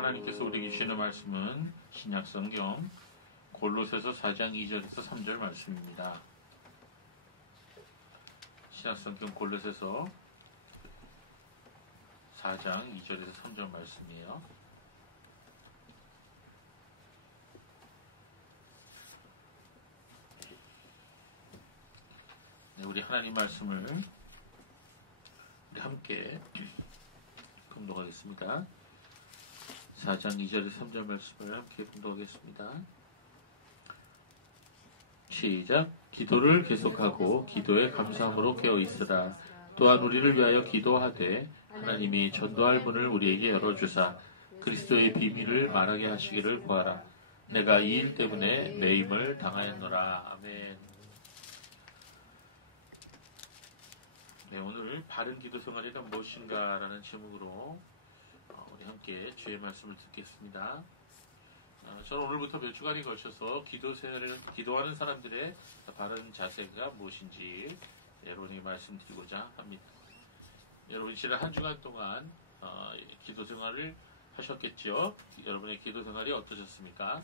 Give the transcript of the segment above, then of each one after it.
하나님께서 우리에게 주시는 말씀은 신약성경 골로새서 4장 2절에서 3절 말씀입니다. 신약성경 골로새서 4장 2절에서 3절 말씀이에요. 네, 우리 하나님 말씀을 우리 함께 공독하겠습니다. 4장 2절에서 3절 말씀을 함께 공독하겠습니다. 시작. 기도를 계속하고 기도에 감사함으로 깨어있으라. 또한 우리를 위하여 기도하되 하나님이 전도할 문을 우리에게 열어주사 그리스도의 비밀을 말하게 하시기를 구하라. 내가 이 일 때문에 매임을 당하였노라. 아멘. 네, 오늘 바른 기도 생활이란 무엇인가라는 제목으로 우리 함께 주의 말씀을 듣겠습니다. 저는 오늘부터 몇 주간에 걸쳐서 기도하는 사람들의 바른 자세가 무엇인지 여러분에게 말씀드리고자 합니다. 여러분 지난 한 주간 동안 기도 생활을 하셨겠죠? 여러분의 기도 생활이 어떠셨습니까?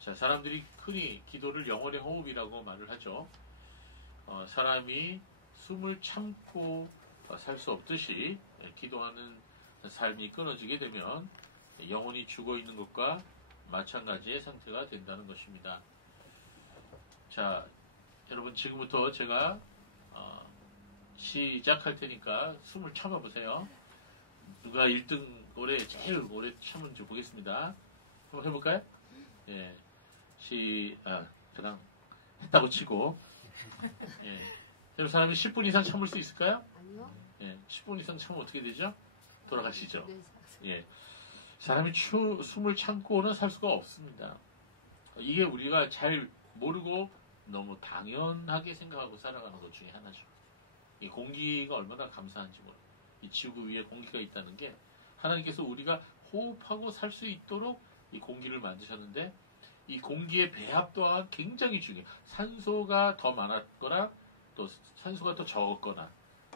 자, 사람들이 흔히 기도를 영혼의 호흡이라고 말을 하죠. 사람이 숨을 참고 살 수 없듯이 기도하는 삶이 끊어지게 되면 영혼이 죽어 있는 것과 마찬가지의 상태가 된다는 것입니다. 자, 여러분 지금부터 제가 시작할 테니까 숨을 참아보세요. 누가 1등 제일 오래 참은지 보겠습니다. 한번 해볼까요? 예. 그냥 했다고 치고. 예. 여러분 사람이 10분 이상 참을 수 있을까요? 아니요. 예. 10분 이상 참으면 어떻게 되죠? 돌아가시죠? 네. 예. 사람이 숨을 참고는 살 수가 없습니다. 이게 우리가 잘 모르고 너무 당연하게 생각하고 살아가는 것 중에 하나죠. 이 공기가 얼마나 감사한지 몰라요. 이 지구 위에 공기가 있다는 게 하나님께서 우리가 호흡하고 살 수 있도록 이 공기를 만드셨는데 이 공기의 배합 또한 굉장히 중요해요. 산소가 더 많았거나 또 산소가 더 적었거나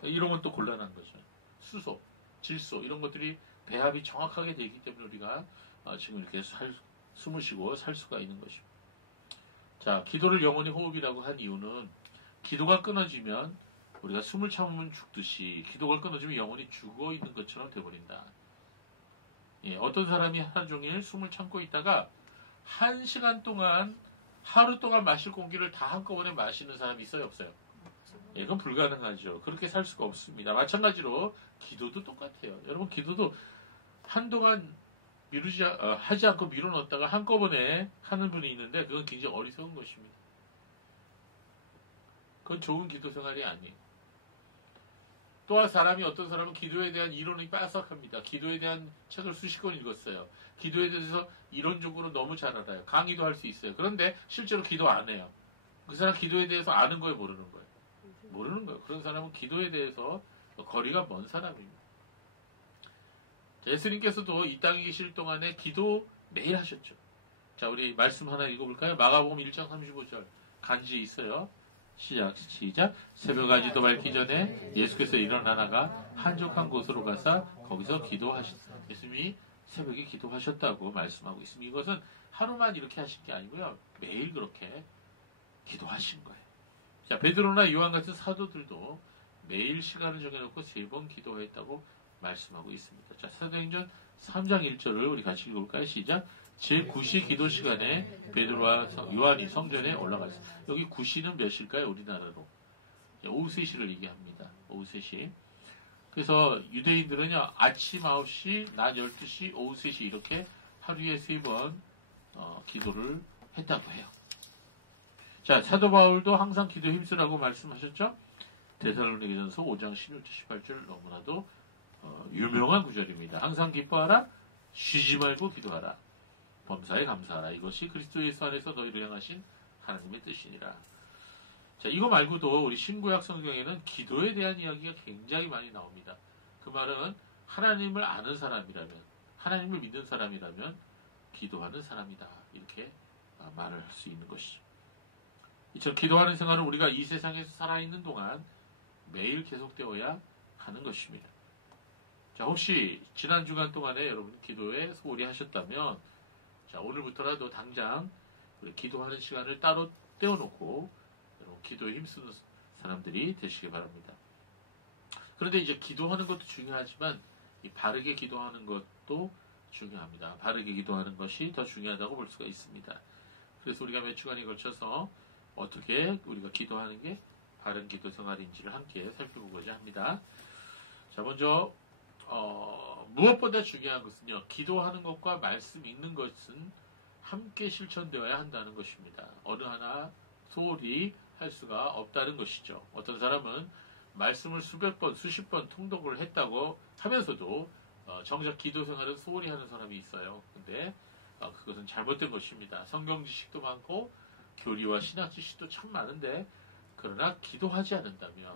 이런 건 또 곤란한 거죠. 수소, 질소 이런 것들이 배합이 정확하게 되기 때문에 우리가 지금 이렇게 숨을 쉬고 살 수가 있는 것입니다. 자, 기도를 영혼의 호흡이라고 한 이유는 기도가 끊어지면 우리가 숨을 참으면 죽듯이 기도가 끊어지면 영혼이 죽어 있는 것처럼 되어버린다. 예, 어떤 사람이 하루 종일 숨을 참고 있다가 1시간 동안 하루 동안 마실 공기를 다 한꺼번에 마시는 사람이 있어요, 없어요? 예, 그건 불가능하죠. 그렇게 살 수가 없습니다. 마찬가지로 기도도 똑같아요. 여러분 기도도 한동안 하지 않고 미뤄놓다가 한꺼번에 하는 분이 있는데 그건 굉장히 어리석은 것입니다. 그건 좋은 기도 생활이 아니에요. 또한 어떤 사람은 기도에 대한 이론이 빠삭합니다. 기도에 대한 책을 수십 권 읽었어요. 기도에 대해서 이론적으로 너무 잘 알아요. 강의도 할 수 있어요. 그런데 실제로 기도 안 해요. 그 사람 기도에 대해서 아는 거예요, 모르는 거예요? 모르는 거예요. 그런 사람은 기도에 대해서 거리가 먼 사람입니다. 예수님께서도 이 땅에 계실 동안에 기도 매일 하셨죠. 자, 우리 말씀 하나 읽어볼까요? 마가복음 1장 35절 간지 있어요. 시작. 새벽까지도 밝기 전에 예수께서 일어나다가 한적한 곳으로 가서 거기서 기도하셨다. 예수님이 새벽에 기도하셨다고 말씀하고 있습니다. 이것은 하루만 이렇게 하신 게 아니고요. 매일 그렇게 기도하신 거예요. 자, 베드로나 요한 같은 사도들도 매일 시간을 정해놓고 3번 기도했다고 말씀하고 있습니다. 자, 사도행전 3장 1절을 우리 같이 읽어볼까요? 시작. 제9시 기도 시간에 베드로와 요한이 성전에 올라갔습니다. 여기 9시는 몇 시일까요? 우리나라로. 오후 3시를 얘기합니다. 오후 3시. 그래서 유대인들은요, 아침 9시, 낮 12시, 오후 3시 이렇게 하루에 3번 기도를 했다고 해요. 자, 사도 바울도 항상 기도 힘쓰라고 말씀하셨죠? 데살로니가전서 5장 16절 18절 너무나도 유명한 구절입니다. 항상 기뻐하라, 쉬지 말고 기도하라, 범사에 감사하라. 이것이 그리스도 예수 안에서 너희를 향하신 하나님의 뜻이니라. 자, 이거 말고도 우리 신구약 성경에는 기도에 대한 이야기가 굉장히 많이 나옵니다. 그 말은 하나님을 아는 사람이라면, 하나님을 믿는 사람이라면 기도하는 사람이다. 이렇게 말을 할 수 있는 것이죠. 이처럼 기도하는 생활은 우리가 이 세상에서 살아있는 동안 매일 계속되어야 하는 것입니다. 자, 혹시 지난 주간 동안에 여러분 기도에 소홀히 하셨다면, 자, 오늘부터라도 당장 우리 기도하는 시간을 따로 떼어놓고 여러분 기도에 힘쓰는 사람들이 되시기 바랍니다. 그런데 이제 기도하는 것도 중요하지만 이 바르게 기도하는 것도 중요합니다. 바르게 기도하는 것이 더 중요하다고 볼 수가 있습니다. 그래서 우리가 몇 주간에 걸쳐서 어떻게 우리가 기도하는 게 바른 기도 생활인지를 함께 살펴보고자 합니다. 자, 먼저 무엇보다 중요한 것은요, 기도하는 것과 말씀 읽는 것은 함께 실천되어야 한다는 것입니다. 어느 하나 소홀히 할 수가 없다는 것이죠. 어떤 사람은 말씀을 수백 번, 수십 번 통독을 했다고 하면서도 정작 기도 생활은 소홀히 하는 사람이 있어요. 근데 그것은 잘못된 것입니다. 성경 지식도 많고 교리와 신학 지식도 참 많은데 그러나 기도하지 않는다면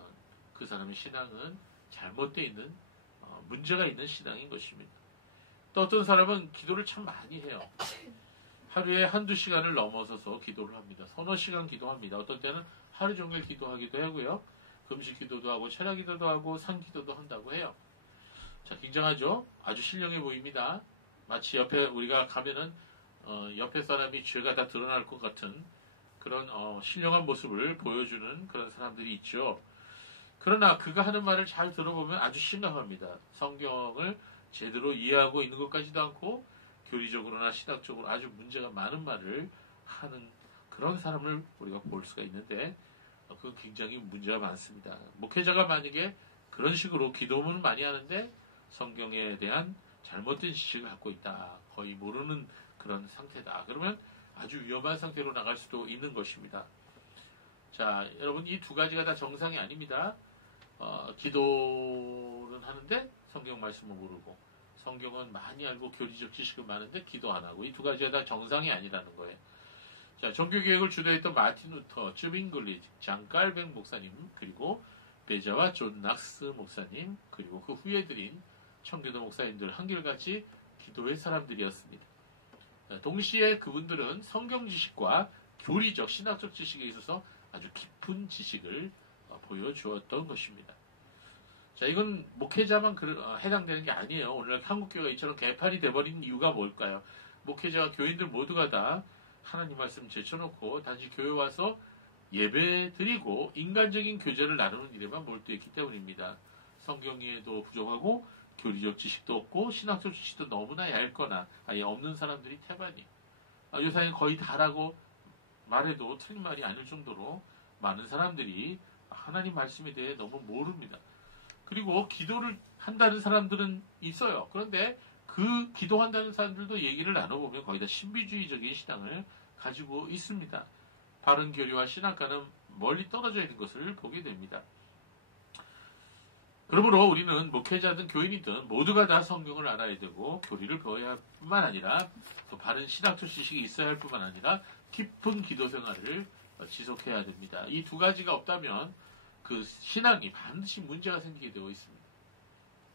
그 사람의 신앙은 잘못되어 있는 문제가 있는 신앙인 것입니다. 또 어떤 사람은 기도를 참 많이 해요. 하루에 한두 시간을 넘어서서 기도를 합니다. 서너 시간 기도합니다. 어떤 때는 하루 종일 기도하기도 하고요. 금식 기도도 하고 철야 기도도 하고 산 기도도 한다고 해요. 자, 굉장하죠? 아주 신령해 보입니다. 마치 옆에 우리가 가면은 옆에 사람이 죄가 다 드러날 것 같은 그런 신령한 모습을 보여주는 그런 사람들이 있죠. 그러나 그가 하는 말을 잘 들어보면 아주 심각합니다. 성경을 제대로 이해하고 있는 것까지도 않고 교리적으로나 신학적으로 아주 문제가 많은 말을 하는 그런 사람을 우리가 볼 수가 있는데 그건 굉장히 문제가 많습니다. 목회자가 만약에 그런 식으로 기도문을 많이 하는데 성경에 대한 잘못된 지식을 갖고 있다. 거의 모르는 그런 상태다. 그러면 아주 위험한 상태로 나갈 수도 있는 것입니다. 자, 여러분 이 두 가지가 다 정상이 아닙니다. 기도는 하는데 성경 말씀을 모르고 성경은 많이 알고 교리적 지식은 많은데 기도 안 하고 이 두 가지가 다 정상이 아니라는 거예요. 자, 종교개혁을 주도했던 마틴 루터, 쯔빙글리, 장 깔뱅 목사님, 그리고 베자와 존 낙스 목사님, 그리고 그 후에 들인 청교도 목사님들 한결같이 기도의 사람들이었습니다. 자, 동시에 그분들은 성경 지식과 교리적, 신학적 지식에 있어서 아주 깊은 지식을 보여주었던 것입니다. 자, 이건 목회자만 해당되는 게 아니에요. 오늘 한국교회가 이처럼 개판이 돼버린 이유가 뭘까요? 목회자와 교인들 모두가 다 하나님 말씀 제쳐놓고 단지 교회 와서 예배 드리고 인간적인 교제를 나누는 일에만 몰두했기 때문입니다. 성경 이해도 부족하고 교리적 지식도 없고 신학적 지식도 너무나 얇거나 아예 없는 사람들이 태반이 요사에 거의 다라고 말해도 틀린 말이 아닐 정도로 많은 사람들이 하나님 말씀에 대해 너무 모릅니다. 그리고 기도를 한다는 사람들은 있어요. 그런데 그 기도한다는 사람들도 얘기를 나눠보면 거의 다 신비주의적인 신앙을 가지고 있습니다. 바른 교리와 신학과는 멀리 떨어져 있는 것을 보게 됩니다. 그러므로 우리는 목회자든 교인이든 모두가 다 성경을 알아야 되고 교리를 배워야 할 뿐만 아니라 또 바른 신학적 지식이 있어야 할 뿐만 아니라 깊은 기도 생활을 지속해야 됩니다. 이 두 가지가 없다면 그 신앙이 반드시 문제가 생기게 되어 있습니다.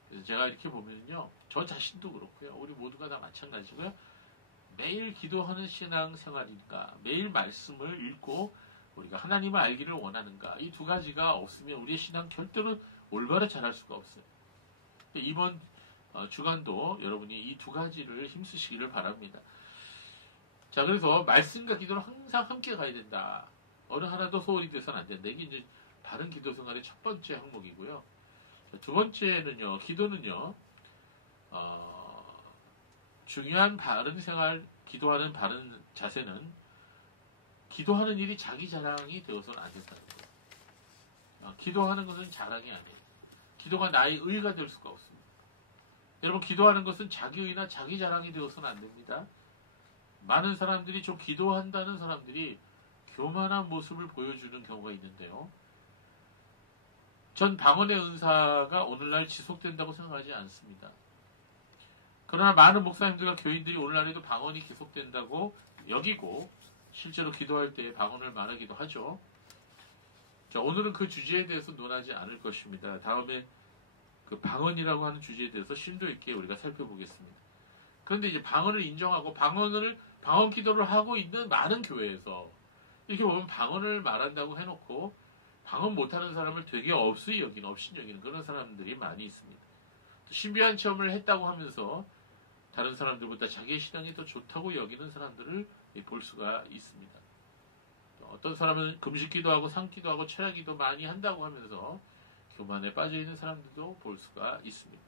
그래서 제가 이렇게 보면요, 저 자신도 그렇고요, 우리 모두가 다 마찬가지고요. 매일 기도하는 신앙 생활인가, 매일 말씀을 읽고 우리가 하나님을 알기를 원하는가, 이 두 가지가 없으면 우리의 신앙 절대로 올바로 자랄 수가 없어요. 이번 주간도 여러분이 이 두 가지를 힘쓰시기를 바랍니다. 자, 그래서 말씀과 기도는 항상 함께 가야 된다. 어느 하나도 소홀히 돼서는 안 된다. 이게 이제 바른 기도 생활의 첫 번째 항목이고요. 두 번째는요, 기도는요, 중요한 바른 생활, 기도하는 바른 자세는 기도하는 일이 자기 자랑이 되어서는 안 된다는 거예요. 기도하는 것은 자랑이 아니에요. 기도가 나의 의가 될 수가 없습니다. 여러분, 기도하는 것은 자기 의나 자기 자랑이 되어서는 안 됩니다. 많은 사람들이 좀 기도한다는 사람들이 교만한 모습을 보여주는 경우가 있는데요. 전 방언의 은사가 오늘날 지속된다고 생각하지 않습니다. 그러나 많은 목사님들과 교인들이 오늘날에도 방언이 계속된다고 여기고 실제로 기도할 때 방언을 말하기도 하죠. 자, 오늘은 그 주제에 대해서 논하지 않을 것입니다. 다음에 그 방언이라고 하는 주제에 대해서 심도 있게 우리가 살펴보겠습니다. 그런데 이제 방언을 인정하고 방언 기도를 하고 있는 많은 교회에서 이렇게 보면 방언을 말한다고 해놓고 방언 못하는 사람을 되게 없이 여기는, 없인 여기는 그런 사람들이 많이 있습니다. 신비한 체험을 했다고 하면서 다른 사람들보다 자기의 신앙이 더 좋다고 여기는 사람들을 볼 수가 있습니다. 어떤 사람은 금식기도 하고 상기도 하고 철야기도 많이 한다고 하면서 교만에 빠져 있는 사람들도 볼 수가 있습니다.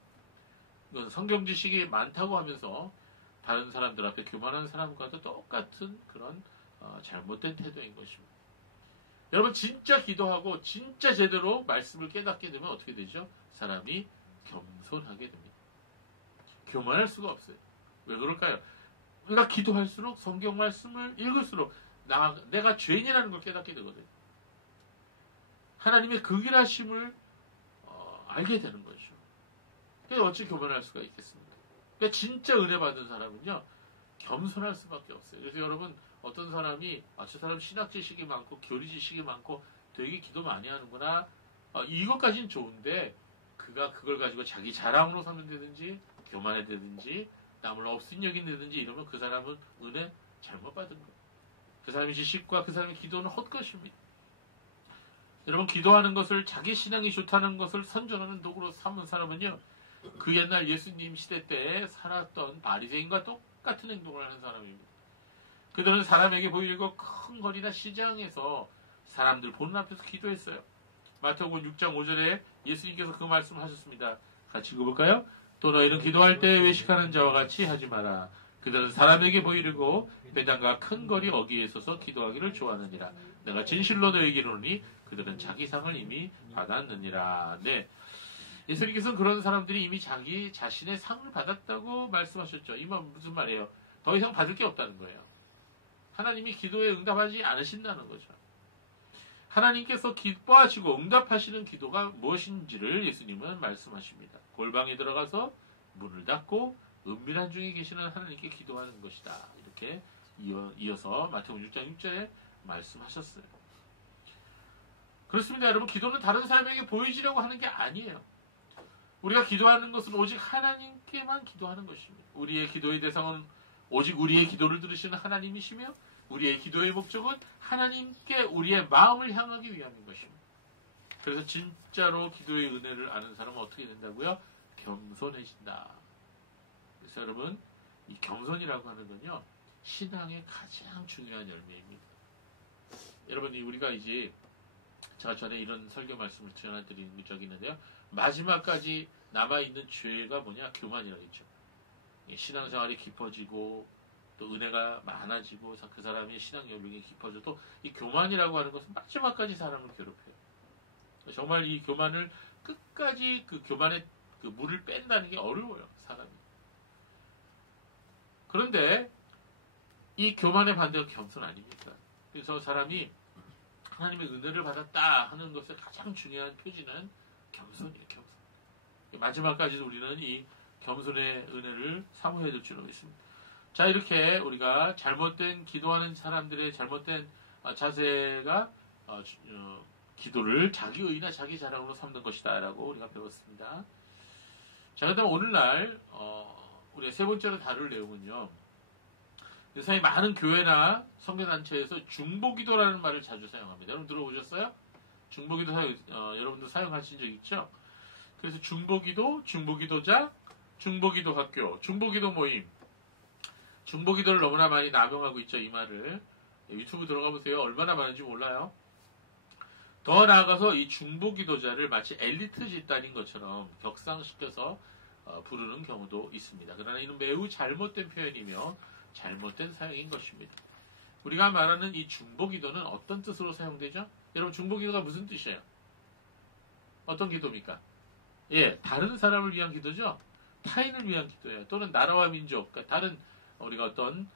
이건 성경 지식이 많다고 하면서 다른 사람들 앞에 교만한 사람과도 똑같은 그런 잘못된 태도인 것입니다. 여러분 진짜 기도하고 진짜 제대로 말씀을 깨닫게 되면 어떻게 되죠? 사람이 겸손하게 됩니다. 교만할 수가 없어요. 왜 그럴까요? 우리가 기도할수록 성경 말씀을 읽을수록 내가 죄인이라는 걸 깨닫게 되거든요. 하나님의 극일하심을 알게 되는 거죠. 그래서 어찌 교만할 수가 있겠습니까? 그러니까 진짜 은혜 받은 사람은요 겸손할 수밖에 없어요. 그래서 여러분 어떤 사람이 저 사람 신학 지식이 많고 교리 지식이 많고 되게 기도 많이 하는구나 이것까지는 좋은데 그가 그걸 가지고 자기 자랑으로 삼는다든지 교만해되든지 남을 없인 여긴다든지 이러면 그 사람은 은혜 잘못 받은 거예요. 그 사람의 지식과 그 사람의 기도는 헛것입니다. 여러분 기도하는 것을 자기 신앙이 좋다는 것을 선전하는 도구로 삼은 사람은요 그 옛날 예수님 시대 때에 살았던 바리새인과 똑같은 행동을 하는 사람입니다. 그들은 사람에게 보이려고 큰 거리나 시장에서 사람들 보는 앞에서 기도했어요. 마태복음 6장 5절에 예수님께서 그 말씀을 하셨습니다. 같이 읽어볼까요? 또 너희는 기도할 때 외식하는 자와 같이 하지 마라. 그들은 사람에게 보이려고 배당과 큰 거리 어귀에 서서 기도하기를 좋아하느니라. 내가 진실로 너희에게 이르노니 그들은 자기 상을 이미 받았느니라. 네. 예수님께서는 그런 사람들이 이미 자기 자신의 상을 받았다고 말씀하셨죠. 이 말 무슨 말이에요? 더 이상 받을 게 없다는 거예요. 하나님이 기도에 응답하지 않으신다는 거죠. 하나님께서 기뻐하시고 응답하시는 기도가 무엇인지를 예수님은 말씀하십니다. 골방에 들어가서 문을 닫고 은밀한 중에 계시는 하나님께 기도하는 것이다. 이렇게 이어서 마태복음 6장 6절에 말씀하셨어요. 그렇습니다. 여러분 기도는 다른 사람에게 보여지려고 하는 게 아니에요. 우리가 기도하는 것은 오직 하나님께만 기도하는 것입니다. 우리의 기도의 대상은 오직 우리의 기도를 들으시는 하나님이시며 우리의 기도의 목적은 하나님께 우리의 마음을 향하기 위함인 것입니다. 그래서 진짜로 기도의 은혜를 아는 사람은 어떻게 된다고요? 겸손해진다. 그래서 여러분 이 겸손이라고 하는 건요 신앙의 가장 중요한 열매입니다. 여러분 우리가 이제 제가 전에 이런 설교 말씀을 전해드린 적이 있는데요. 마지막까지 남아있는 죄가 뭐냐? 교만이라고 했죠. 신앙생활이 깊어지고 또 은혜가 많아지고 그 사람의 신앙 연륜이 깊어져도 이 교만이라고 하는 것은 마지막까지 사람을 괴롭혀요. 정말 이 교만을 끝까지 그 교만의 그 물을 뺀다는 게 어려워요. 사람이. 그런데 이 교만의 반대가 겸손 아닙니까? 그래서 사람이 하나님의 은혜를 받았다 하는 것의 가장 중요한 표지는 겸손이에요. 겸손. 마지막까지도 우리는 이 겸손의 은혜를 사모해야 될 줄로 믿습니다. 자 이렇게 우리가 잘못된 기도하는 사람들의 잘못된 자세가 기도를 자기 의나 자기 자랑으로 삼는 것이다 라고 우리가 배웠습니다. 자 그다음 오늘날 우리가 세 번째로 다룰 내용은요. 요새 많은 교회나 성교단체에서 중보기도라는 말을 자주 사용합니다. 여러분 들어보셨어요? 중보기도 여러분도 사용하신 적 있죠? 그래서 중보기도, 중보기도자, 중보기도학교, 중보기도 모임, 중보기도를 너무나 많이 남용하고 있죠. 이 말을 유튜브 들어가 보세요. 얼마나 많은지 몰라요. 더 나아가서 이 중보기도자를 마치 엘리트 집단인 것처럼 격상시켜서 부르는 경우도 있습니다. 그러나 이는 매우 잘못된 표현이며 잘못된 사용인 것입니다. 우리가 말하는 이 중보기도는 어떤 뜻으로 사용되죠? 여러분 중보기도가 무슨 뜻이에요? 어떤 기도입니까? 예, 다른 사람을 위한 기도죠. 타인을 위한 기도예요. 또는 나라와 민족, 그러니까 다른 우리가 어떤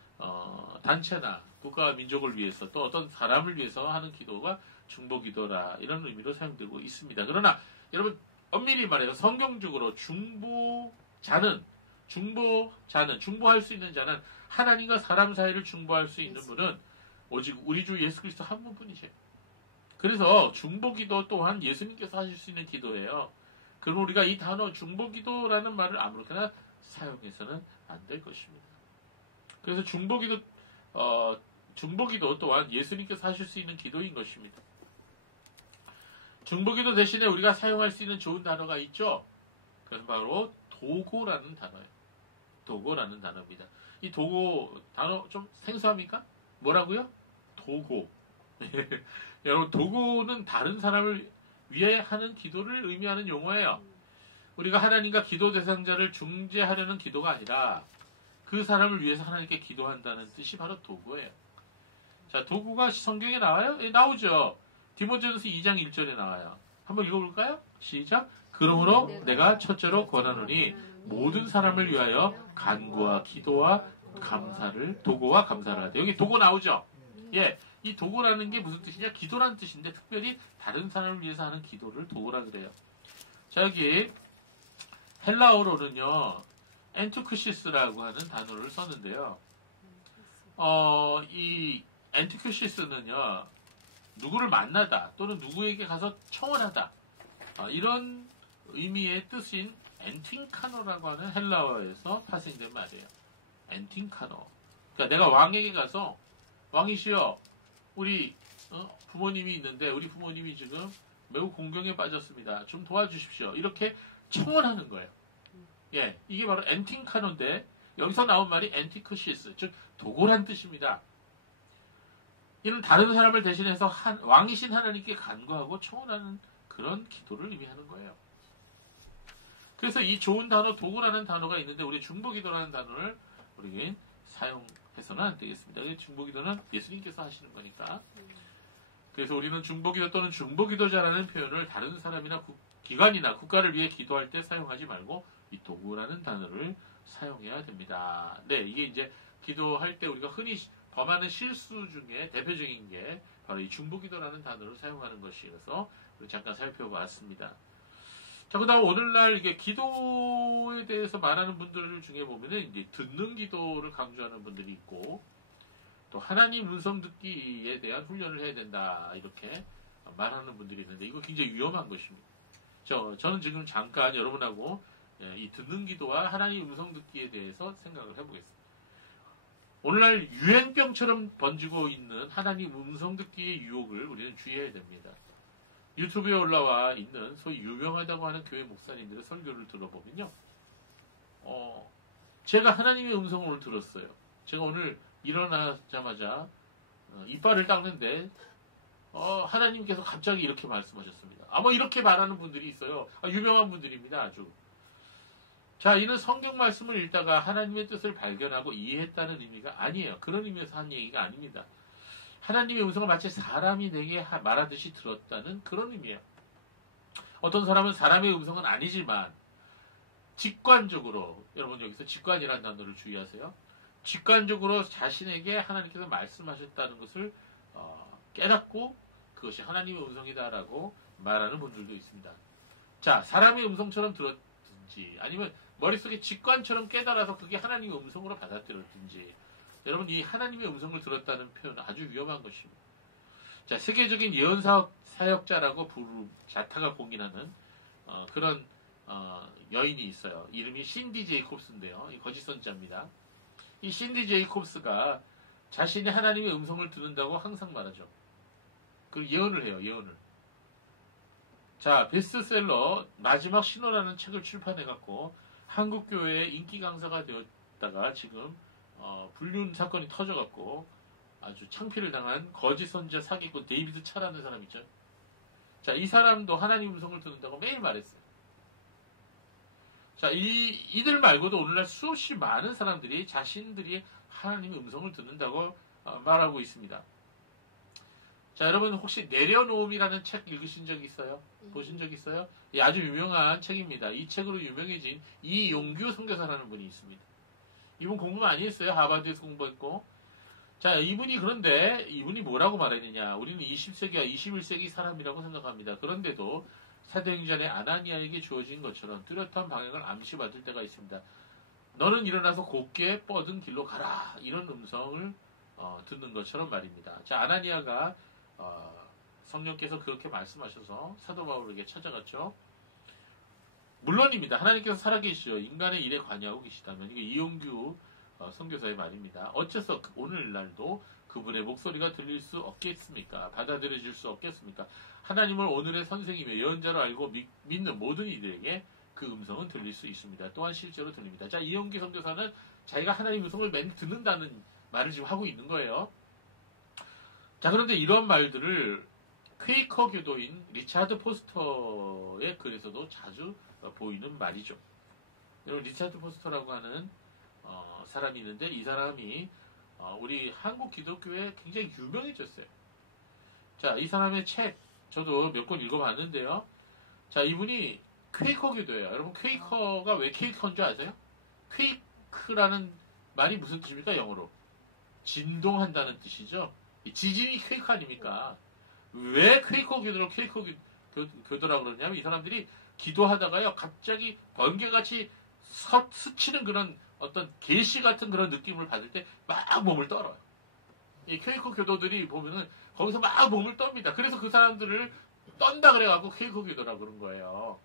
단체나 국가와 민족을 위해서 또 어떤 사람을 위해서 하는 기도가 중보기도라 이런 의미로 사용되고 있습니다. 그러나 여러분 엄밀히 말해서 성경적으로 중보할 수 있는 자는 하나님과 사람 사이를 중보할 수 있는 분은 오직 우리 주 예수 그리스도 한 분뿐이세요. 그래서 중보기도 또한 예수님께서 하실 수 있는 기도예요. 그럼 우리가 이 단어 중보기도라는 말을 아무렇게나 사용해서는 안 될 것입니다. 그래서 중보기도 또한 예수님께서 하실 수 있는 기도인 것입니다. 중보기도 대신에 우리가 사용할 수 있는 좋은 단어가 있죠. 그래서 바로 도고라는 단어예요. 도고라는 단어입니다. 이 도고 단어 좀 생소합니까? 뭐라고요? 도고. 여러분, 도고는 다른 사람을 위해 하는 기도를 의미하는 용어예요. 우리가 하나님과 기도 대상자를 중재하려는 기도가 아니라 그 사람을 위해서 하나님께 기도한다는 뜻이 바로 도구예요. 자, 도구가 성경에 나와요? 예, 나오죠. 디모데전서 2장 1절에 나와요. 한번 읽어볼까요? 시작. 그러므로 내가 첫째로 권하노니 모든 사람을 위하여 간구와 기도와 감사를, 도구와 감사를 하되. 여기 도구 나오죠? 예. 이 도구라는 게 무슨 뜻이냐? 기도라는 뜻인데 특별히 다른 사람을 위해서 하는 기도를 도구라 그래요. 자, 여기 헬라어로는요, 엔투크시스라고 하는 단어를 썼는데요. 이 엔투크시스는요, 누구를 만나다 또는 누구에게 가서 청원하다, 이런 의미의 뜻인 엔팅카노라고 하는 헬라어에서 파생된 말이에요. 엔팅카노. 그러니까 내가 왕에게 가서 왕이시여, 우리 부모님이 있는데 우리 부모님이 지금 매우 공경에 빠졌습니다. 좀 도와주십시오. 이렇게 청원하는 거예요. 예, 이게 바로 엔팅카노인데 여기서 나온 말이 엔티크시스, 즉 도구란 뜻입니다. 이는 다른 사람을 대신해서 왕이신 하나님께 간구하고 청원하는 그런 기도를 의미하는 거예요. 그래서 이 좋은 단어 도구라는 단어가 있는데 우리 중보기도라는 단어를 우리는 사용해서는 안 되겠습니다. 중보기도는 예수님께서 하시는 거니까. 그래서 우리는 중보기도 또는 중보기도자라는 표현을 다른 사람이나 기관이나 국가를 위해 기도할 때 사용하지 말고 이 도구라는 단어를 사용해야 됩니다. 네, 이게 이제 기도할 때 우리가 흔히 범하는 실수 중에 대표적인 게 바로 이 중보기도라는 단어를 사용하는 것이어서 잠깐 살펴봤습니다. 자, 그 다음 오늘날 이게 기도에 대해서 말하는 분들 중에 보면은 이제 듣는 기도를 강조하는 분들이 있고 또 하나님 음성 듣기에 대한 훈련을 해야 된다 이렇게 말하는 분들이 있는데 이거 굉장히 위험한 것입니다. 저는 지금 잠깐 여러분하고 이 듣는 기도와 하나님 음성 듣기에 대해서 생각을 해보겠습니다. 오늘날 유행병처럼 번지고 있는 하나님 음성 듣기의 유혹을 우리는 주의해야 됩니다. 유튜브에 올라와 있는 소위 유명하다고 하는 교회 목사님들의 설교를 들어보면요. 제가 하나님의 음성을 오늘 들었어요. 제가 오늘 일어나자마자 이빨을 닦는데 하나님께서 갑자기 이렇게 말씀하셨습니다. 뭐 이렇게 말하는 분들이 있어요. 유명한 분들입니다. 아주. 자, 이는 성경 말씀을 읽다가 하나님의 뜻을 발견하고 이해했다는 의미가 아니에요. 그런 의미에서 한 얘기가 아닙니다. 하나님의 음성을 마치 사람이 내게 말하듯이 들었다는 그런 의미예요. 어떤 사람은 사람의 음성은 아니지만 직관적으로, 여러분 여기서 직관이라는 단어를 주의하세요. 직관적으로 자신에게 하나님께서 말씀하셨다는 것을 깨닫고 그것이 하나님의 음성이다라고 말하는 분들도 있습니다. 자, 사람의 음성처럼 들었든지 아니면 머릿속에 직관처럼 깨달아서 그게 하나님의 음성으로 받아들였든지, 여러분 이 하나님의 음성을 들었다는 표현은 아주 위험한 것입니다. 자, 세계적인 예언 사역자라고 자타가 공인하는 그런 여인이 있어요. 이름이 신디 제이콥스인데요. 이 거짓 선자입니다. 이 신디 제이콥스가 자신이 하나님의 음성을 듣는다고 항상 말하죠. 그리고 예언을 해요. 예언을. 자, 베스트셀러 마지막 신호라는 책을 출판해갖고 한국교회의 인기 강사가 되었다가 지금 불륜 사건이 터져갖고 아주 창피를 당한 거짓 선지자 사기꾼 데이비드 차라는 사람 있죠. 자, 이 사람도 하나님 음성을 듣는다고 매일 말했어요. 자, 이들 말고도 오늘날 수없이 많은 사람들이 자신들이 하나님의 음성을 듣는다고 말하고 있습니다. 자, 여러분 혹시 내려놓음이라는 책 읽으신 적 있어요? 보신 적 있어요? 예, 아주 유명한 책입니다. 이 책으로 유명해진 이용규 선교사라는 분이 있습니다. 이분 공부 많이 했어요. 하버드에서 공부했고. 자, 이분이 뭐라고 말했느냐. 우리는 20세기와 21세기 사람이라고 생각합니다. 그런데도 사도행전의 아나니아에게 주어진 것처럼 뚜렷한 방향을 암시받을 때가 있습니다. 너는 일어나서 곱게 뻗은 길로 가라. 이런 음성을 듣는 것처럼 말입니다. 자, 아나니아가 성령께서 그렇게 말씀하셔서 사도 바울에게 찾아갔죠. 물론입니다. 하나님께서 살아계시죠. 인간의 일에 관여하고 계시다면 이게 이용규 선교사의 말입니다. 어째서 오늘날도 그분의 목소리가 들릴 수 없겠습니까? 받아들여질 수 없겠습니까? 하나님을 오늘의 선생님의 예언자로 알고 믿는 모든 이들에게 그 음성은 들릴 수 있습니다. 또한 실제로 들립니다. 자, 이용기 선교사는 자기가 하나님 음성을 매일 듣는다는 말을 지금 하고 있는 거예요. 자, 그런데 이런 말들을 퀘이커 교도인 리차드 포스터의 글에서도 자주 보이는 말이죠. 여러분, 리차드 포스터라고 하는 사람이 있는데 이 사람이 우리 한국 기독교에 굉장히 유명해졌어요. 자, 이 사람의 책 저도 몇 권 읽어봤는데요. 자, 이분이 퀘이커 교도예요. 여러분, 퀘이커가 왜 퀘이커인 줄 아세요? 퀘이크라는 말이 무슨 뜻입니까? 영어로 진동한다는 뜻이죠. 지진이 퀘이크 아닙니까? 왜 퀘이커 교도를 퀘이커 교도라고 그러냐면 이 사람들이 기도하다가요 갑자기 번개같이 스치는 그런 어떤 계시 같은 그런 느낌을 받을 때 막 몸을 떨어요. 이 퀘이커 교도들이 보면은 거기서 막 몸을 떱니다. 그래서 그 사람들을 떤다 그래갖고 퀘이커 교도라고 그런 거예요.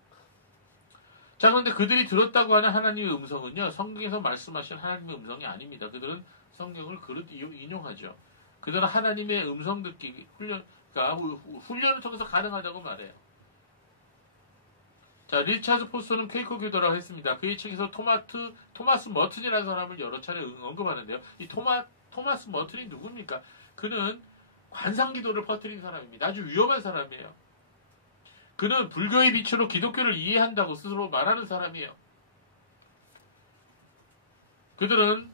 자, 그런데 그들이 들었다고 하는 하나님의 음성은요, 성경에서 말씀하신 하나님의 음성이 아닙니다. 그들은 성경을 그릇 인용하죠. 그들은 하나님의 음성 듣기 그러니까 훈련을 통해서 가능하다고 말해요. 자, 리차드 포스터는 퀘이커 교도라고 했습니다. 그의 책에서 토마스 머튼이라는 사람을 여러 차례 언급하는데요. 이 토마스 머튼이 누굽니까? 그는 관상기도를 퍼뜨린 사람입니다. 아주 위험한 사람이에요. 그는 불교의 빛으로 기독교를 이해한다고 스스로 말하는 사람이에요. 그들은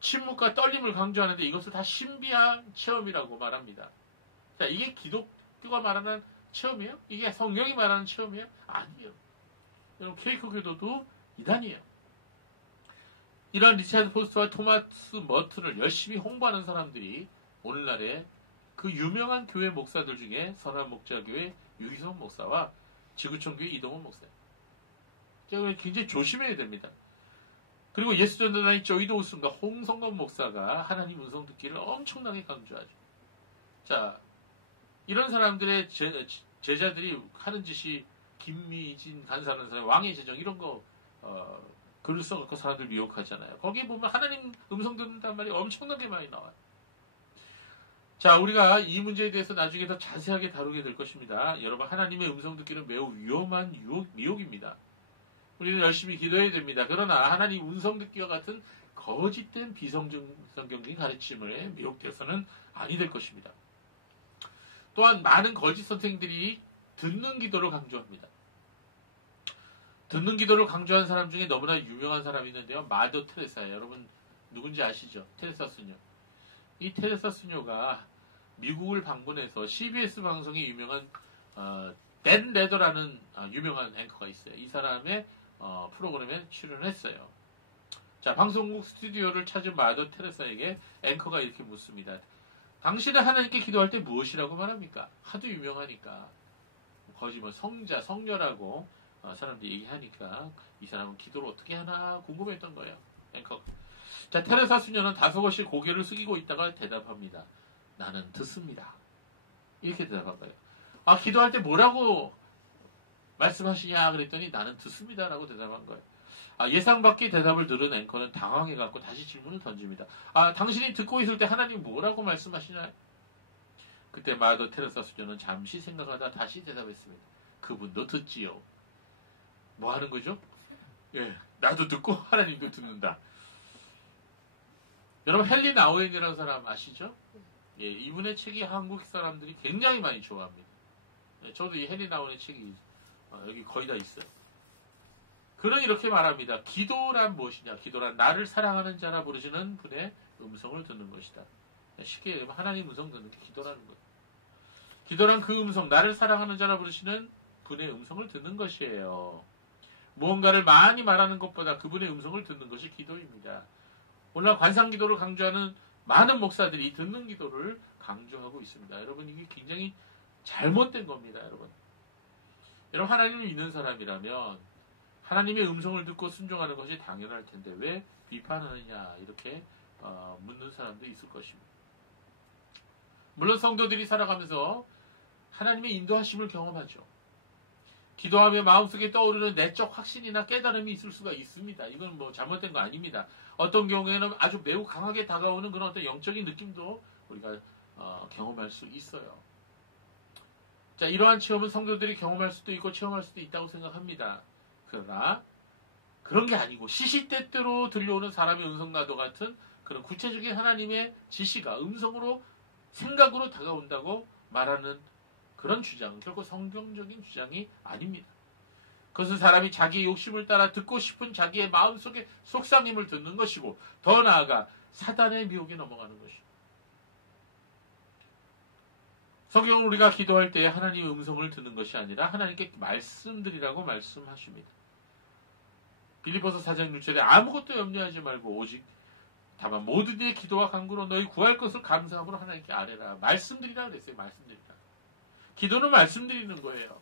침묵과 떨림을 강조하는데 이것을 다 신비한 체험이라고 말합니다. 자, 이게 기독교가 말하는 체험이에요? 이게 성경이 말하는 체험이에요? 아니에요. 여러분, 퀘이커 교도도 이단이에요. 이러한 리차드 포스터와 토마스 머튼을 열심히 홍보하는 사람들이 오늘날에 그 유명한 교회 목사들 중에 선한 목자교회 유희성 목사와 지구촌교회 이동원 목사예요. 굉장히 조심해야 됩니다. 그리고 예수전도단의 조이도 우슨과 홍성건 목사가 하나님 음성 듣기를 엄청나게 강조하죠. 자, 이런 사람들의 제자들이 하는 짓이 김미진 간사라는 사람, 왕의 제정 이런 거 글을 써갖고 사람들 미혹하잖아요. 거기에 보면 하나님 음성 듣는단 말이 엄청나게 많이 나와요. 자, 우리가 이 문제에 대해서 나중에 더 자세하게 다루게 될 것입니다. 여러분, 하나님의 음성 듣기는 매우 위험한 미혹입니다. 우리는 열심히 기도해야 됩니다. 그러나 하나님 음성 듣기와 같은 거짓된 비성경적인 가르침에 미혹되어서는 아니 될 것입니다. 또한 많은 거짓 선생들이 듣는 기도를 강조합니다. 듣는 기도를 강조한 사람 중에 너무나 유명한 사람이 있는데요. 마더 테레사예요. 여러분 누군지 아시죠? 테레사 수녀. 이 테레사 수녀가 미국을 방문해서 CBS 방송에 유명한 댄 레더라는 유명한 앵커가 있어요. 이 사람의 프로그램에 출연했어요. 자, 방송국 스튜디오를 찾은 마더 테레사에게 앵커가 이렇게 묻습니다. 당신은 하나님께 기도할 때 무엇이라고 말합니까? 하도 유명하니까 거짓 성자, 성녀라고 사람들이 얘기하니까 이 사람은 기도를 어떻게 하나 궁금했던 거예요. 앵커. 자, 테레사 수녀는 다소곳이 고개를 숙이고 있다가 대답합니다. 나는 듣습니다. 이렇게 대답한 거예요. 아, 기도할 때 뭐라고 말씀하시냐 그랬더니 나는 듣습니다라고 대답한 거예요. 아, 예상 밖의 대답을 들은 앵커는 당황해갖고 다시 질문을 던집니다. 아, 당신이 듣고 있을 때 하나님 뭐라고 말씀하시나요? 그때 마더 테레사 수녀는 잠시 생각하다 다시 대답했습니다. 그분도 듣지요. 뭐 하는 거죠? 예, 나도 듣고 하나님도 듣는다. 여러분, 헨리 나우엔이라는 사람 아시죠? 예, 이분의 책이 한국 사람들이 굉장히 많이 좋아합니다. 예, 저도 이 헨리 나우엔의 책이 여기 거의 다 있어요. 그는 이렇게 말합니다. 기도란 무엇이냐? 기도란 나를 사랑하는 자라 부르시는 분의 음성을 듣는 것이다. 쉽게 얘기하면 하나님 음성 듣는 게 기도라는 거예요. 기도란 그 음성, 나를 사랑하는 자라 부르시는 분의 음성을 듣는 것이에요. 무언가를 많이 말하는 것보다 그분의 음성을 듣는 것이 기도입니다. 오늘날 관상기도를 강조하는 많은 목사들이 듣는 기도를 강조하고 있습니다. 여러분, 이게 굉장히 잘못된 겁니다. 여러분, 하나님을 믿는 사람이라면 하나님의 음성을 듣고 순종하는 것이 당연할 텐데 왜 비판하느냐 이렇게 묻는 사람도 있을 것입니다. 물론 성도들이 살아가면서 하나님의 인도하심을 경험하죠. 기도하며 마음속에 떠오르는 내적 확신이나 깨달음이 있을 수가 있습니다. 이건 뭐 잘못된 거 아닙니다. 어떤 경우에는 아주 매우 강하게 다가오는 그런 어떤 영적인 느낌도 우리가 경험할 수 있어요. 자, 이러한 체험은 성도들이 경험할 수도 있고 체험할 수도 있다고 생각합니다. 그러나 그런 게 아니고 시시때때로 들려오는 사람의 음성과도 같은 그런 구체적인 하나님의 지시가 음성으로 생각으로 다가온다고 말하는 그런 주장은 결코 성경적인 주장이 아닙니다. 그것은 사람이 자기의 욕심을 따라 듣고 싶은 자기의 마음속의 속상임을 듣는 것이고 더 나아가 사단의 미혹에 넘어가는 것입니다. 성경은 우리가 기도할 때 하나님의 음성을 듣는 것이 아니라 하나님께 말씀드리라고 말씀하십니다. 빌립보서 4장 6절에 아무것도 염려하지 말고 오직 다만 모든 이의 기도와 간구로 너희 구할 것을 감사함으로 하나님께 아뢰라. 말씀드리라 그랬어요. 말씀드리라. 기도는 말씀드리는 거예요.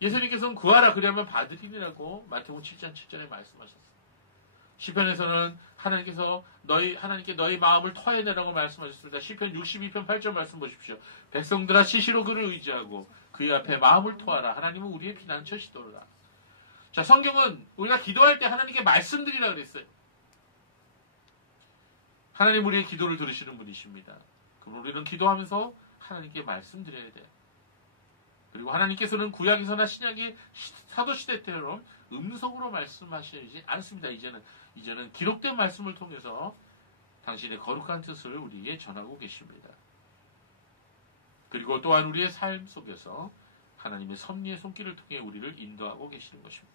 예수님께서는 구하라 그리하면 받으리라고 마태복음 7장 7절에 말씀하셨어요. 시편에서는 하나님께 너희 마음을 토해내라고 말씀하셨습니다. 시편 62편 8절 말씀 보십시오. 백성들아 시시로 그를 의지하고 그의 앞에 마음을 토하라. 하나님은 우리의 피난처시도다. 자, 성경은 우리가 기도할 때 하나님께 말씀드리라 그랬어요. 하나님 우리의 기도를 들으시는 분이십니다. 그럼 우리는 기도하면서 하나님께 말씀드려야 돼요. 그리고 하나님께서는 구약에서나 신약의 사도시대 때처럼 음성으로 말씀하시지 않습니다. 이제는 기록된 말씀을 통해서 당신의 거룩한 뜻을 우리에게 전하고 계십니다. 그리고 또한 우리의 삶 속에서 하나님의 섭리의 손길을 통해 우리를 인도하고 계시는 것입니다.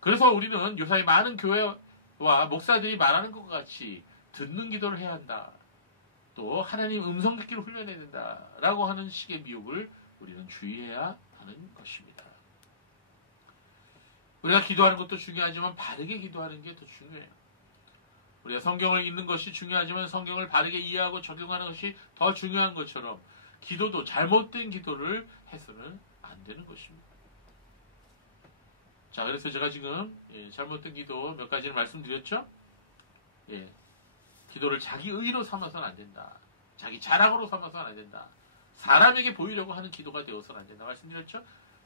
그래서 우리는 요사이 많은 교회와 목사들이 말하는 것과 같이 듣는 기도를 해야 한다. 또 하나님 음성 듣기를 훈련해야 된다라고 하는 식의 미혹을 우리는 주의해야 하는 것입니다. 우리가 기도하는 것도 중요하지만 바르게 기도하는 게 더 중요해요. 우리가 성경을 읽는 것이 중요하지만 성경을 바르게 이해하고 적용하는 것이 더 중요한 것처럼 기도도 잘못된 기도를 해서는 안 되는 것입니다. 자, 그래서 제가 지금 잘못된 기도 몇 가지를 말씀드렸죠? 기도를 자기 의로 삼아서는 안 된다. 자기 자랑으로 삼아서는 안 된다. 사람에게 보이려고 하는 기도가 되어서는 안 된다. 말씀드렸죠?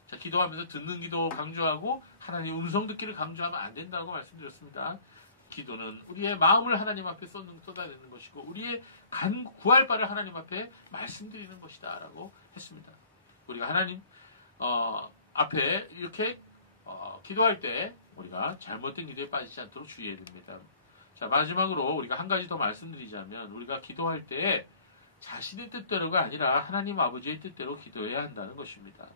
자, 기도하면서 듣는 기도 강조하고 하나님 음성 듣기를 강조하면 안 된다고 말씀드렸습니다. 기도는 우리의 마음을 하나님 앞에 쏟아내는 것이고 우리의 구할 바를 하나님 앞에 말씀드리는 것이다 라고 했습니다. 우리가 하나님 앞에 이렇게 기도할 때 우리가 잘못된 기도에 빠지지 않도록 주의해야 됩니다. 자, 마지막으로 우리가 한 가지 더 말씀드리자면 우리가 기도할 때 자신의 뜻대로가 아니라 하나님 아버지의 뜻대로 기도해야 한다는 것입니다.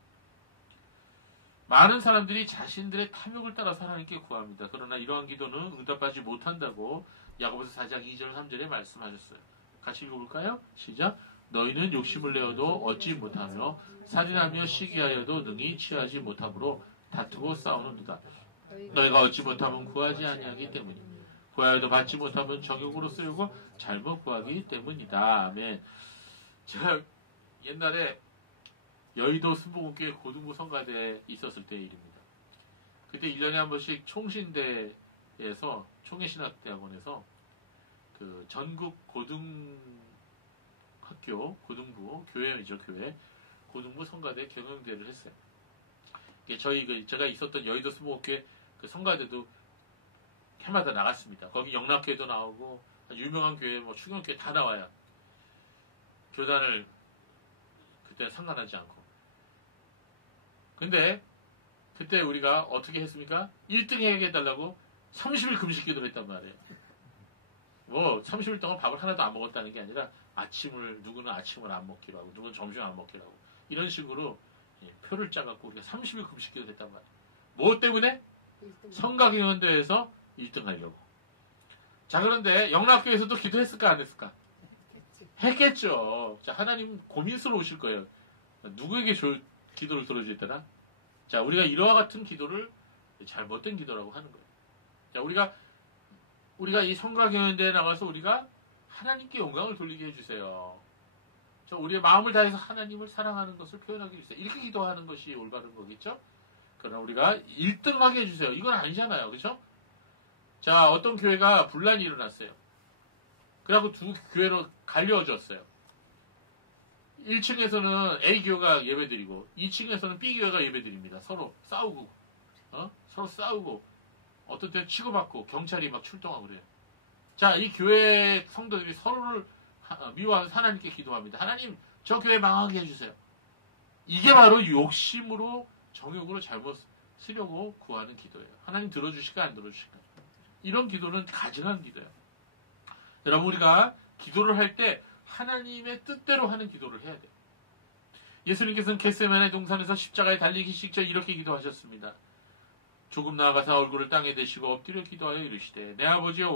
많은 사람들이 자신들의 탐욕을 따라서 하나님께 구합니다. 그러나 이러한 기도는 응답받지 못한다고 야고보서 4장 2절 3절에 말씀하셨어요. 같이 읽어볼까요? 시작. 너희는 욕심을 내어도 얻지 못하며 살인하며 시기하여도 능히 취하지 못하므로 다투고 싸우는도다. 너희가 얻지 못하면 구하지 아니하기 때문이다. 구하여도 받지 못하면 정욕으로 쓰려고 잘못 구하기 때문이다. 아멘. 제가 옛날에 여의도 순복음교회 고등부 성가대에 있었을 때의 일입니다. 그때 1년에 한 번씩 총신대에서 총회신학대학원에서 그 전국 고등학교, 고등부, 교회이죠, 교회. 고등부 성가대 경영대회를 했어요. 제가 있었던 여의도 순복음교회 그 성가대도 해마다 나갔습니다. 거기 영락교회도 나오고 유명한 교회, 추경교회 다 나와요. 교단을 그때 상관하지 않고. 근데 그때 우리가 어떻게 했습니까? 1등 해달라고 30일 금식 기도를 했단 말이에요. 30일 동안 밥을 하나도 안 먹었다는 게 아니라 누구는 아침을 안 먹기로 하고 누구는 점심을 안 먹기로 하고 이런 식으로 표를 짜갖고 우리가 30일 금식 기도를 했단 말이에요. 뭐 때문에? 성가경연대회에서 1등 하려고. 자, 그런데 영락교에서도 기도했을까 안 했을까? 했겠죠. 자, 하나님 고민스러우실 거예요. 누구에게 기도를 들어주겠다나? 자, 우리가 이와 같은 기도를 잘못된 기도라고 하는 거예요. 자, 우리가 이 성가경연대회에 나와서 우리가 하나님께 영광을 돌리게 해주세요. 자, 우리의 마음을 다해서 하나님을 사랑하는 것을 표현하게 해주세요. 이렇게 기도하는 것이 올바른 거겠죠? 그러나 우리가 1등하게 해주세요. 이건 아니잖아요. 그렇죠? 자, 어떤 교회가 분란이 일어났어요. 그래갖고 두 교회로 갈려졌어요. 1층에서는 A교회가 예배드리고 2층에서는 B교회가 예배드립니다. 서로 싸우고 어떤 때는 치고받고 경찰이 막 출동하고 그래요. 자, 이 교회 성도들이 서로를 미워하는 하나님께 기도합니다. 하나님, 저 교회 망하게 해주세요. 이게 바로 욕심으로 정욕으로 잘못 쓰려고 구하는 기도예요. 하나님 들어주실까 안 들어주실까? 이런 기도는 가증한 기도예요. 여러분 우리가 기도를 할 때 하나님의 뜻대로 하는 기도를 해야 돼요. 예수님께서는 겟세마네 동산에서 십자가에 달리기 직전 이렇게 기도하셨습니다. 조금 나아가서 얼굴을 땅에 대시고 엎드려 기도하여 이르시되 내 아버지여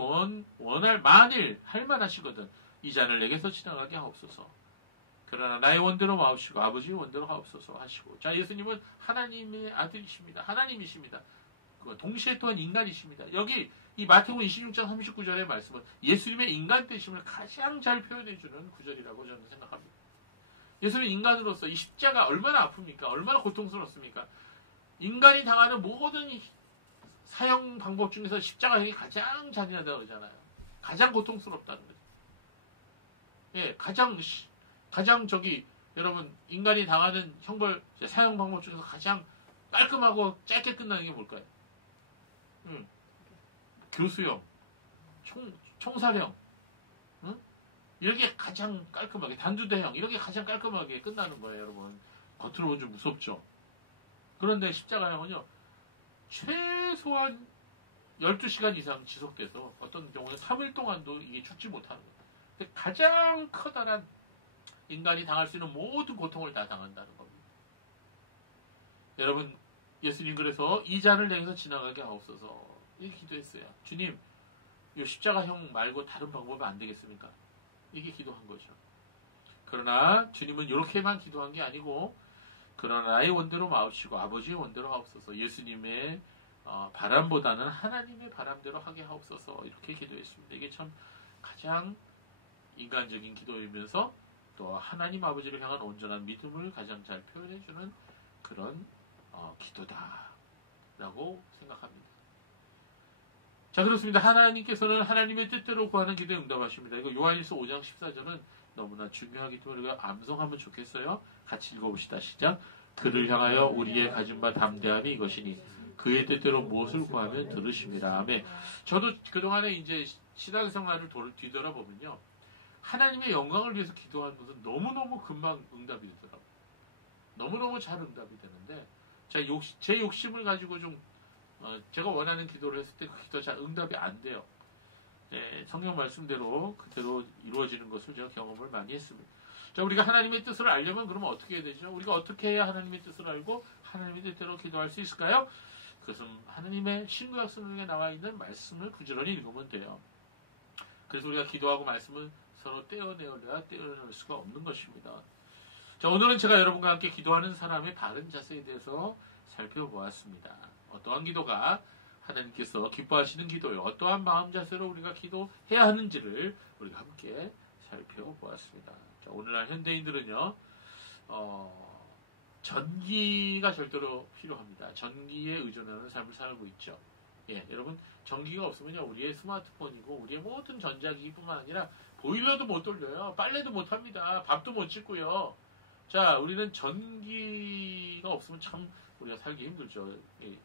원할 만일 할만하시거든 이 잔을 내게서 지나가게 하옵소서. 그러나 나의 원대로 마옵시고 아버지의 원대로 하옵소서 하시고. 자, 예수님은 하나님의 아들이십니다. 하나님이십니다. 동시에 또한 인간이십니다. 여기 이 마태복음 26장 39절의 말씀은 예수님의 인간 되심을 가장 잘 표현해주는 구절이라고 저는 생각합니다. 예수님 인간으로서 이 십자가 얼마나 아픕니까? 얼마나 고통스럽습니까? 인간이 당하는 모든 사형 방법 중에서 십자가형이 가장 잔인하다고 그러잖아요. 가장 고통스럽다는 거죠. 예, 가장 여러분 인간이 당하는 형벌 사형 방법 중에서 가장 깔끔하고 짧게 끝나는 게 뭘까요? 교수형, 총살형, 이렇게 가장 깔끔하게 단두대형 이렇게 가장 깔끔하게 끝나는 거예요, 여러분. 겉으로 보면 좀 무섭죠. 그런데 십자가형은요 최소한 12시간 이상 지속돼서 어떤 경우는 3일 동안도 이게 죽지 못하는 거예요. 가장 커다란 인간이 당할 수 있는 모든 고통을 다 당한다는 겁니다. 여러분 예수님 그래서 이 잔을 내게서 지나가게 하옵소서 이렇게 기도했어요. 주님 이 십자가형 말고 다른 방법이 안 되겠습니까? 이게 기도한 거죠. 그러나 주님은 이렇게만 기도한 게 아니고 그러나 나의 원대로 마옵시고 아버지의 원대로 하옵소서. 예수님의 바람보다는 하나님의 바람대로 하게 하옵소서 이렇게 기도했습니다. 이게 참 가장 인간적인 기도이면서 또 하나님 아버지를 향한 온전한 믿음을 가장 잘 표현해주는 그런 기도다라고 생각합니다. 자, 그렇습니다. 하나님께서는 하나님의 뜻대로 구하는 기도에 응답하십니다. 이거 요한일서 5장 14절은 너무나 중요하기 때문에 우리가 암송하면 좋겠어요. 같이 읽어봅시다. 시작. 그를 향하여 우리의 가진 바 담대함이 이것이니 그의 뜻대로 무엇을 구하면 들으심이라. 아멘. 저도 그동안에 이제 신앙생활을 뒤돌아보면요. 하나님의 영광을 위해서 기도하는 것은 너무너무 금방 응답이 되더라고요. 너무너무 잘 응답이 되는데 제 욕심을 가지고 좀 제가 원하는 기도를 했을 때 그 기도 잘 응답이 안 돼요. 예, 성경 말씀대로 그대로 이루어지는 것을 제가 경험을 많이 했습니다. 자, 우리가 하나님의 뜻을 알려면 그러면 어떻게 해야 되죠? 우리가 어떻게 해야 하나님의 뜻을 알고 하나님의 뜻대로 기도할 수 있을까요? 그것은 하나님의 신구약 성경에 나와 있는 말씀을 부지런히 읽으면 돼요. 그래서 우리가 기도하고 말씀을 서로 떼어내야 떼어낼 수가 없는 것입니다. 자, 오늘은 제가 여러분과 함께 기도하는 사람의 바른 자세에 대해서 살펴보았습니다. 어떠한 기도가 하나님께서 기뻐하시는 기도요, 어떠한 마음 자세로 우리가 기도해야 하는지를 우리가 함께 살펴보았습니다. 자, 오늘날 현대인들은요, 전기가 절대로 필요합니다. 전기에 의존하는 삶을 살고 있죠. 예, 여러분, 전기가 없으면요, 우리의 스마트폰이고, 우리의 모든 전자기기뿐만 아니라, 보일러도 못 돌려요. 빨래도 못 합니다. 밥도 못 짓고요. 자, 우리는 전기가 없으면 참 우리가 살기 힘들죠. 예,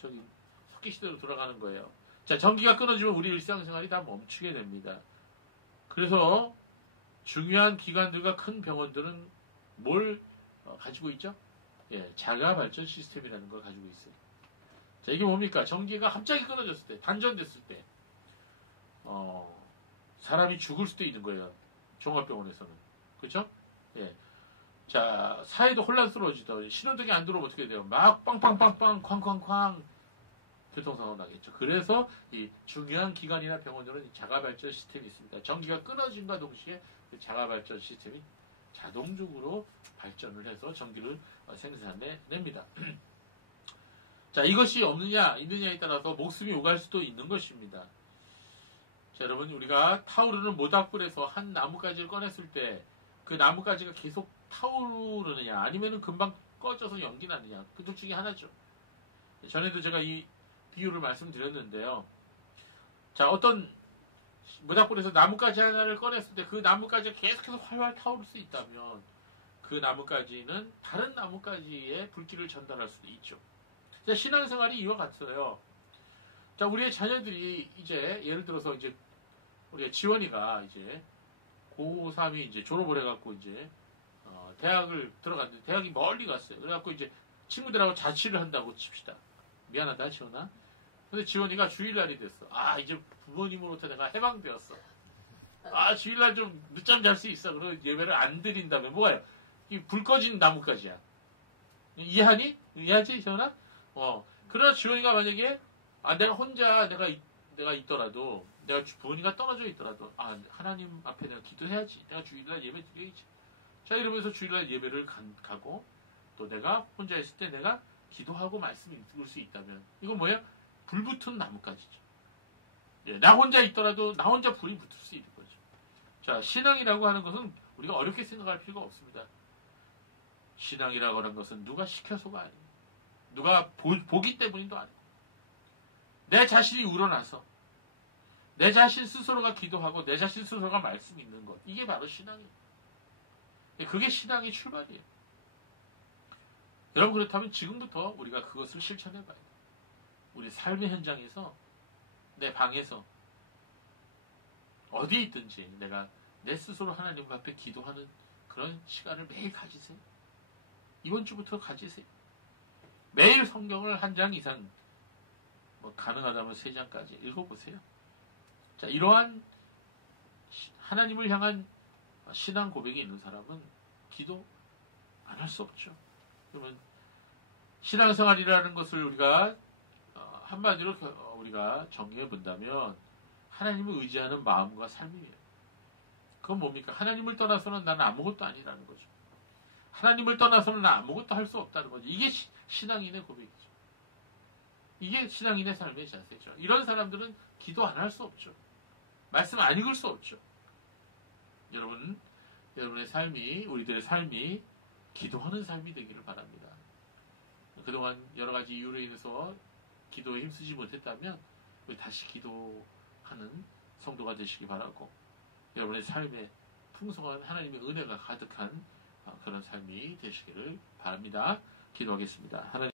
저기, 석기시대로 돌아가는 거예요. 자, 전기가 끊어지면 우리 일상생활이 다 멈추게 됩니다. 그래서 중요한 기관들과 큰 병원들은 뭘 가지고 있죠? 예, 자가 발전 시스템이라는 걸 가지고 있어요. 자, 이게 뭡니까? 전기가 갑자기 끊어졌을 때, 단전됐을 때, 사람이 죽을 수도 있는 거예요. 종합병원에서는. 그렇죠? 예. 자, 사회도 혼란스러워지다. 신호등이 안 들어오면 어떻게 돼요? 막 빵빵빵빵 쾅쾅쾅 교통사고 나겠죠. 그래서 이 중요한 기관이나 병원들은 자가발전 시스템이 있습니다. 전기가 끊어진과 동시에 그 자가발전 시스템이 자동적으로 발전을 해서 전기를 생산해냅니다. 자, 이것이 없느냐 있느냐에 따라서 목숨이 오갈 수도 있는 것입니다. 자, 여러분, 우리가 타오르는 모닥불에서 한 나뭇가지를 꺼냈을 때 그 나뭇가지가 계속 타오르느냐 아니면은 금방 꺼져서 연기 나느냐, 그 둘 중에 하나죠. 전에도 제가 이 비유를 말씀드렸는데요. 자, 어떤 모닥불에서 나뭇가지 하나를 꺼냈을 때 그 나뭇가지가 계속해서 활활 타오를 수 있다면 그 나뭇가지는 다른 나뭇가지에 불길을 전달할 수도 있죠. 자, 신앙생활이 이와 같아요. 자, 우리의 자녀들이 이제 예를 들어서 이제 우리의 지원이가 이제 고3이 이제 졸업을 해갖고 이제 대학을 들어갔는데 대학이 멀리 갔어요. 그래갖고 이제 친구들하고 자취를 한다고 칩시다. 미안하다, 지원아. 근데 지원이가 주일날이 됐어. 아, 이제 부모님으로부터 내가 해방되었어. 아, 주일날 좀 늦잠 잘 수 있어. 그러면 예배를 안 드린다면 뭐예요? 이 불 꺼진 나뭇가지야. 이해하니? 이해하지, 지원아? 그러나 지원이가 만약에, 내가 혼자, 내가 있더라도, 내가 부모님과 떨어져 있더라도, 하나님 앞에 내가 기도해야지. 내가 주일날 예배 드려야지. 자, 이러면서 주일날 예배를 가고, 또 내가 혼자 있을 때 내가 기도하고 말씀 읽을 수 있다면, 이건 뭐예요? 불붙은 나뭇가지죠. 예, 나 혼자 있더라도, 나 혼자 불이 붙을 수 있는 거죠. 자, 신앙이라고 하는 것은 우리가 어렵게 생각할 필요가 없습니다. 신앙이라고 하는 것은 누가 시켜서가 아니에요. 누가 보기 때문인도 아니에요. 내 자신이 우러나서, 내 자신 스스로가 기도하고, 내 자신 스스로가 말씀 읽는 것. 이게 바로 신앙이에요. 그게 신앙의 출발이에요. 여러분, 그렇다면 지금부터 우리가 그것을 실천해봐야 돼요. 우리 삶의 현장에서, 내 방에서, 어디에 있든지 내가 내 스스로 하나님 앞에 기도하는 그런 시간을 매일 가지세요. 이번 주부터 가지세요. 매일 성경을 한 장 이상, 가능하다면 3장까지 읽어보세요. 자, 이러한 하나님을 향한 신앙 고백이 있는 사람은 기도 안 할 수 없죠. 그러면 신앙생활이라는 것을 우리가 한마디로 우리가 정리해 본다면 하나님을 의지하는 마음과 삶이에요. 그건 뭡니까? 하나님을 떠나서는 나는 아무것도 아니라는 거죠. 하나님을 떠나서는 나 아무것도 할 수 없다는 거죠. 이게 신앙인의 고백이죠. 이게 신앙인의 삶의 자세죠. 이런 사람들은 기도 안 할 수 없죠. 말씀 안 읽을 수 없죠. 여러분의 삶이, 우리들의 삶이 기도하는 삶이 되기를 바랍니다. 그동안 여러 가지 이유로 인해서 기도에 힘쓰지 못했다면 우리 다시 기도하는 성도가 되시기 바라고, 여러분의 삶에 풍성한 하나님의 은혜가 가득한 그런 삶이 되시기를 바랍니다. 기도하겠습니다. 하나님